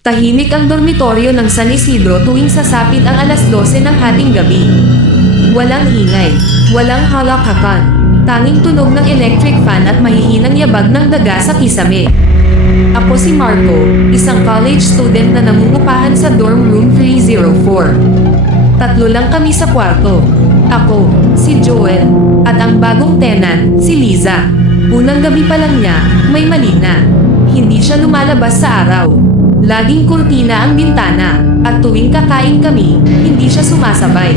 Tahimik ang dormitoryo ng San Isidro tuwing sasapit ang alas 12 ng hating gabi. Walang ingay, walang halakakan, tanging tunog ng electric fan at mahihinang yabag ng daga sa kisame. Ako si Marco, isang college student na nangungupahan sa dorm room 304. Tatlo lang kami sa kwarto. Ako, si Joel, at ang bagong tenant, si Liza. Unang gabi pa lang niya, may mali na. Hindi siya lumalabas sa araw. Laging kurtina ang bintana, at tuwing kakain kami, hindi siya sumasabay.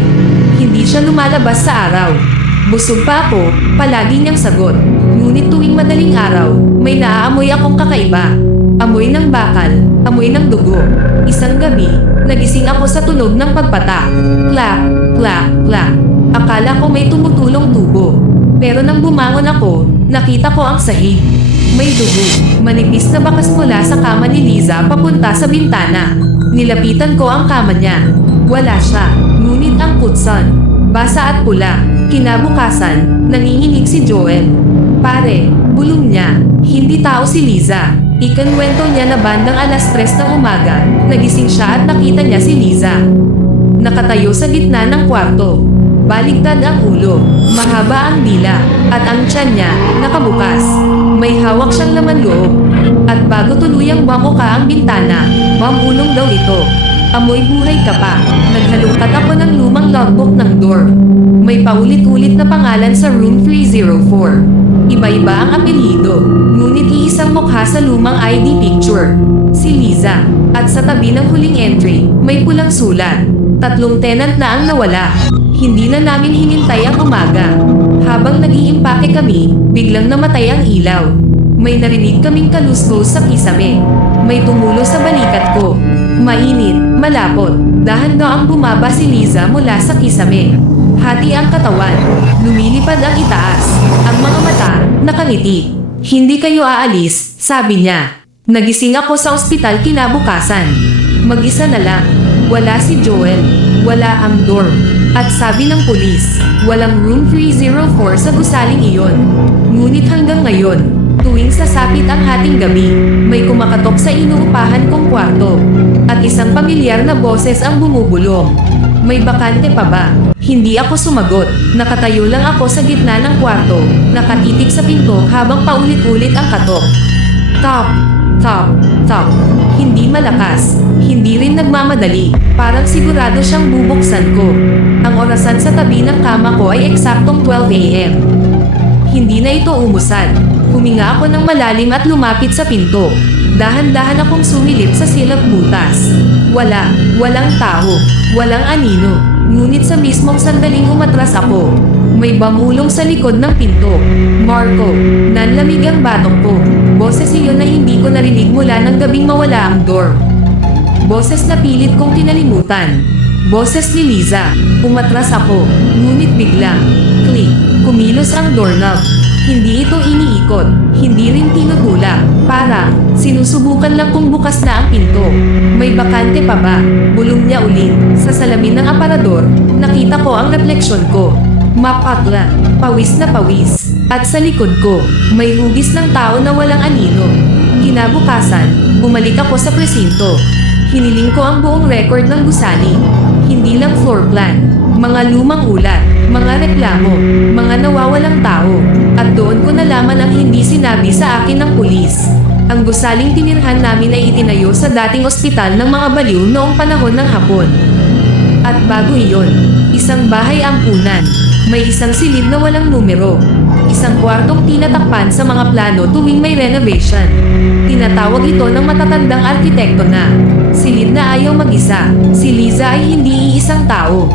Hindi siya lumalabas sa araw. Busog pa ako, palagi niyang sagot. Ngunit tuwing madaling araw, may naaamoy akong kakaiba. Amoy ng bakal, amoy ng dugo. Isang gabi, nagising ako sa tunog ng pagpatak. Clap, clap, clap. Akala ko may tumutulong tubo. Pero nang bumangon ako, nakita ko ang sahig. May dugo, manipis na bakas mula sa kama ni Liza papunta sa bintana. Nilapitan ko ang kama niya. Wala siya, ngunit ang kutsan, basa at pula. Kinabukasan, nanginginig si Joel. Pare, bulong niya, hindi tao si Liza. Ikanwento niya na bandang alas 3 ng umaga, nagising siya at nakita niya si Liza. Nakatayo sa gitna ng kwarto. Baligtad ang ulo, mahaba ang dila, at ang tiyan niya, nakabukas. May hawak siyang laman loob. At bago tuluyang mamuka ang bintana, mamulong daw ito. Amoy buhay ka pa. Naghalungkat ako ng lumang logbook ng dorm. May paulit-ulit na pangalan sa room 304. Iba-iba ang apelyido, ngunit iisang mukha sa lumang ID picture. Si Liza. At sa tabi ng huling entry, may pulang sulat. 3 tenant na ang nawala. Hindi na namin hinintay ang umaga. Habang nag-iimpake kami, biglang namatay ang ilaw. May narinig kaming kaluskos sa kisame. May tumulo sa balikat ko. Mainit, malapot. Dahan-daang bumaba si Liza mula sa kisame. Hati ang katawan. Lumilipad ang itaas. Ang mga mata, nakangiti. Hindi kayo aalis, sabi niya. Nagising ako sa ospital kinabukasan. Mag-isa na lang. Wala si Joel. Wala ang dorm. At sabi ng pulis, walang room 304 sa gusaling iyon. Ngunit hanggang ngayon, tuwing sasapit ang hating gabi, may kumakatok sa inuupahan kong kwarto. At isang pamilyar na boses ang bumubulong. May bakante pa ba? Hindi ako sumagot. Nakatayo lang ako sa gitna ng kwarto, nakatitig sa pinto habang paulit-ulit ang katok. Top, top, top. Hindi malakas, hindi rin nagmamadali. Parang sigurado siyang bubuksan ko. Ang orasan sa tabi ng kama ko ay eksaktong 12 AM. Hindi na ito umusad. Huminga ako ng malalim at lumapit sa pinto. Dahan-dahan akong sumilip sa silap butas. Walang tao, walang anino. Ngunit sa mismong sandaling umatras ako, may bamulong sa likod ng pinto. Marco, nanlamig ang batok ko. Boses iyon na hindi ko narinig mula ng gabing mawala ang dorm. Boses na pilit kong kinalimutan. Boses ni Liza. Umatras ako, ngunit biglang, click, kumilos ang doorknob. Hindi ito iniikot, hindi rin tinutulak. Parang, sinusubukan lang kung bukas na ang pinto. May bakante pa ba? Bulong niya ulit. Sa salamin ng aparador, nakita ko ang refleksyon ko. Mapatla, pawis na pawis. At sa likod ko, may hugis ng tao na walang anino. Kinabukasan, bumalik ako sa presinto. Hiniling ko ang buong record ng gusali. Hindi lang floor plan, mga lumang ulat, mga reklamo, mga nawawalang tao. At doon ko nalaman ang hindi sinabi sa akin ng pulis. Ang gusaling tinirhan namin ay itinayo sa dating ospital ng mga baliw noong panahon ng Hapon. At bago iyon, isang bahay ampunan. May isang silid na walang numero. Isang kwartong tinatakpan sa mga plano tuwing may renovation. Tinatawag ito ng matatandang arkitekto na silid na ayaw mag-isa. Si Liza ay hindi iisang tao.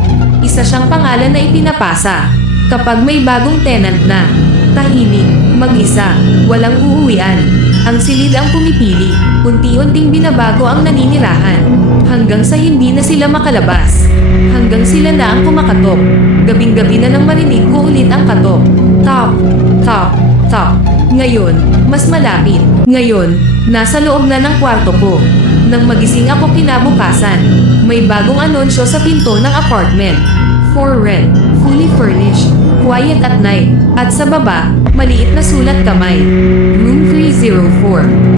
Isa siyang pangalan na ipinapasa. Kapag may bagong tenant na, tahimik, mag-isa, walang uuwian. Ang silid ang pumipili, unti-unting binabago ang naninirahan. Hanggang sa hindi na sila makalabas. Hanggang sila na ang kumakatok. Gabing-gabi na nang marinig ko ulit ang katok. Top, top, top. Ngayon, mas malapit. Ngayon, nasa loob na ng kwarto ko. Nang magising ako kinabukasan, may bagong anunsyo sa pinto ng apartment. For rent, fully furnished, quiet at night. At sa baba, maliit na sulat kamay. Room 304.